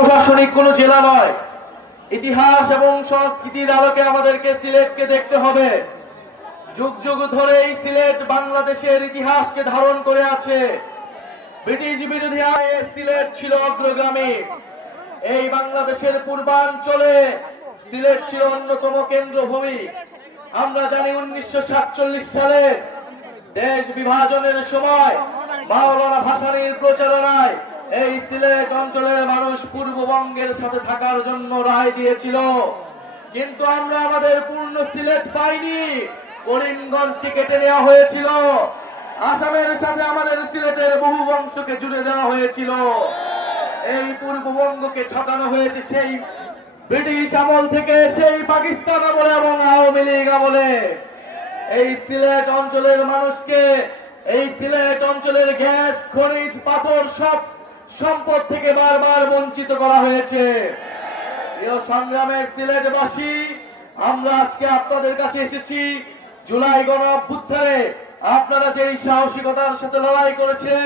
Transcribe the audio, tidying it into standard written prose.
প্রশাসনিক কোনো জেলা নয়। ইতিহাস এবং সংস্কৃতির আলোকে আমাদেরকে সিলেটকে দেখতে হবে। যুগ যুগ ধরে এই সিলেট বাংলাদেশের ইতিহাসকে ধারণ করে আছে। ব্রিটিশ বিরোধী সিলেট ছিল অগ্রগামী। এই বাংলাদেশের পূর্বাঞ্চলে সিলেট ছিল অন্যতম কেন্দ্রভূমি। আমরা জানি 1947 সালে দেশ বিভাজনের সময় মাওলানা ভাসানীর প্রচারণায় এই সিলেট অঞ্চলের মানুষ পূর্ববঙ্গের সাথে থাকার জন্য রায় দিয়েছিল, কিন্তু আমরা আমাদের পূর্ণ সিলেট পাইনি। করিমগঞ্জকে কেটে নেওয়া হয়েছিল, আসামের সাথে আমাদের সিলেটের বহু অংশকে জুড়ে দেওয়া হয়েছিল। এই পূর্ববঙ্গকে ঠকানো হয়েছে সেই ব্রিটিশ আমল থেকে, সেই পাকিস্তান আমলে এবং আওয়ামী লীগ আমলে। এই সিলেট অঞ্চলের মানুষকে, এই সিলেট অঞ্চলের গ্যাস, খনিজ, পাথর সব সম্পদ থেকে বারবার বঞ্চিত করা হয়েছে। প্রিয় সংগ্রামের সিলেটবাসী, আমরা আজকে আপনাদের কাছে এসেছি জুলাই গণ অভ্যুত্থানে আপনারা যেই সাহসিকতার সাথে লড়াই করেছেন,